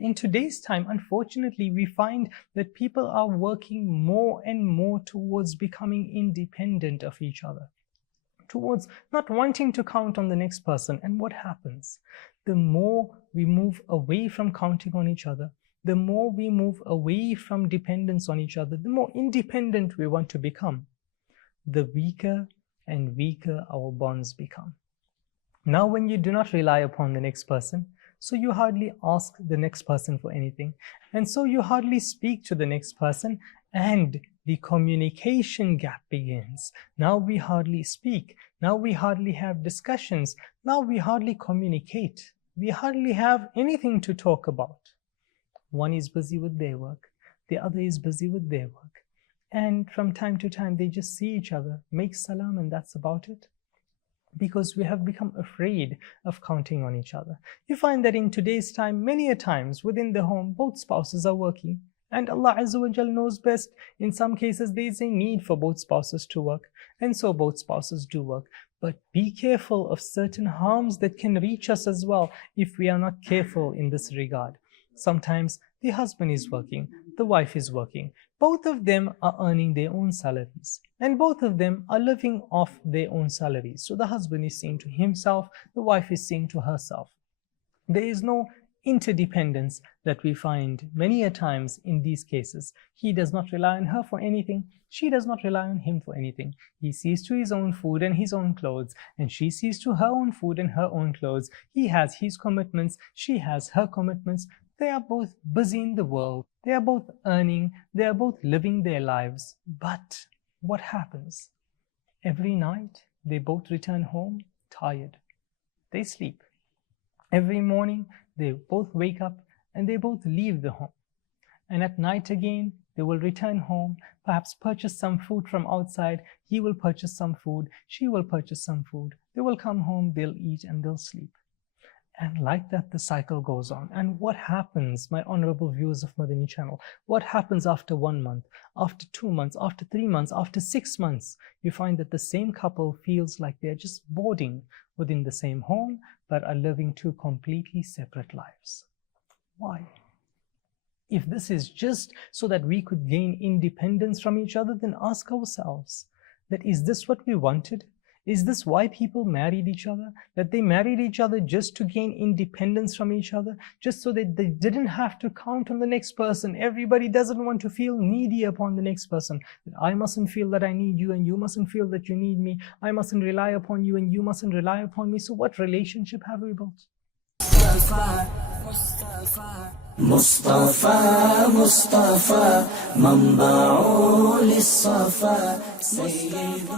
in today's time, unfortunately, we find that people are working more and more towards becoming independent of each other, towards not wanting to count on the next person. And what happens? The more we move away from counting on each other, the more we move away from dependence on each other, the more independent we want to become, the weaker and weaker our bonds become. Now, when you do not rely upon the next person, so you hardly ask the next person for anything, and so you hardly speak to the next person, and the communication gap begins. Now we hardly speak, now we hardly have discussions, now we hardly communicate, we hardly have anything to talk about. One is busy with their work, the other is busy with their work, and from time to time they just see each other, make salam, and that's about it. Because we have become afraid of counting on each other. You find that in today's time, many a times within the home, both spouses are working, and Allah Azza wa Jal knows best. In some cases, there is a need for both spouses to work, and so both spouses do work. But be careful of certain harms that can reach us as well if we are not careful in this regard. Sometimes the husband is working, the wife is working. Both of them are earning their own salaries, and both of them are living off their own salaries. So the husband is seeing to himself, the wife is seeing to herself. There is no interdependence that we find many a times in these cases. He does not rely on her for anything. She does not rely on him for anything. He sees to his own food and his own clothes, and she sees to her own food and her own clothes. He has his commitments, she has her commitments. They are both busy in the world. They are both earning. They are both living their lives. But what happens? Every night, they both return home tired. They sleep. Every morning, they both wake up and they both leave the home. And at night again, they will return home, perhaps purchase some food from outside. He will purchase some food. She will purchase some food. They will come home, they'll eat, and they'll sleep. And like that, the cycle goes on. And what happens, my honorable viewers of Madani channel? What happens after 1 month, after 2 months, after 3 months, after 6 months? You find that the same couple feels like they're just boarding within the same home, but are living two completely separate lives. Why? If this is just so that we could gain independence from each other, then ask ourselves that, is this what we wanted? Is this why people married each other? That they married each other just to gain independence from each other? Just so that they didn't have to count on the next person? Everybody doesn't want to feel needy upon the next person. That I mustn't feel that I need you and you mustn't feel that you need me. I mustn't rely upon you and you mustn't rely upon me. So what relationship have we built? مصطفى منبع للصفا سيد